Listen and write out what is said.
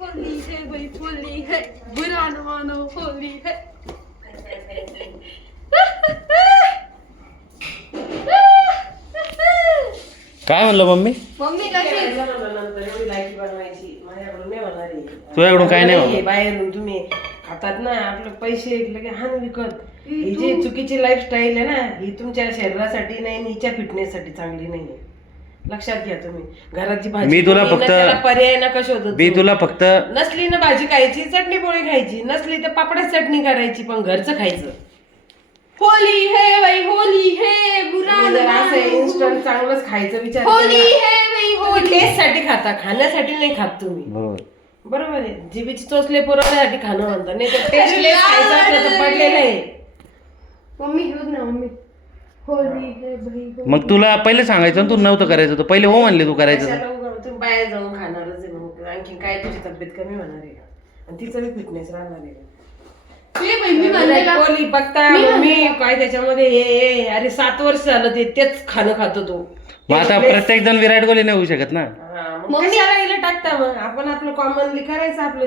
Holy है भाई Holy है, बुरा न मानो होली है. काय म्हणलं मम्मी? मम्मी कशी नंतर एवढी लायकी बनवायची माझ्याकडून नाही होणार आहे. तुझ्याकडून काय नाही होणार. बाहेरून तुम्ही खातात ना आपलं पैसे लगे हान विकत. ही जी चुकीची लाईफस्टाईल आहे ना ही तुमच्या शरीरासाठी नाही आणि हिच्या फिटनेससाठी चांगली नाहीये. लक्षात घ्या तुम्ही. घराची भाजी मी तुला पोळी ना, फक्त- त्याला पर्याय नका शोधत मी तुम्ही. तुला फक्त नसली ना भाजी खायची चटणी पोळी खायची, नसली तर पापडाची चटणी करायची, पण घरचं खायचं. होली है भाई होली है, बुरा तुम्ही न जर असं मानो इन्स्टंट चांगलंच खायचं विचार होली केला, है भाई तुम्ही होली. टेस्ट साठी खाता, खाण्यासाठी नाही खात तुम्ही. बरोबर. बरोबर आहे. जिबीची चोचले पुरवण्यासाठी खाणं म्हणतात, नाही तर टेस्टलेस खायचं असलं तर पडलेलं आहे. मम्मी घेऊन ना मम्मी. होली है भाई होली. मग तुला पहिले सांगायचं ना, तू नव्हतं करायचं. तू पहिले हो म्हणले तू करायचं. कशाला उगा तुम्ही बाहेर जाऊन खाणारच आहे, मग आणखी काय तुझी तब्येत कमी होणार आहे का? आणि तिचं बी फिटनेस राहणार आहे का? तुझी बहीण मी म्हणले का? कोली बघता मी मम्मी म्हणते काय त्याच्यामध्ये हे अरे 7 वर्ष झालं तेच खाणं खातो तो. मग आता प्रत्येक जण विराट कोहली नाही होऊ शकत ना. हा, मग कशाला हिला टाकता, मग आपण आपलं कॉमनली करायचं आपलं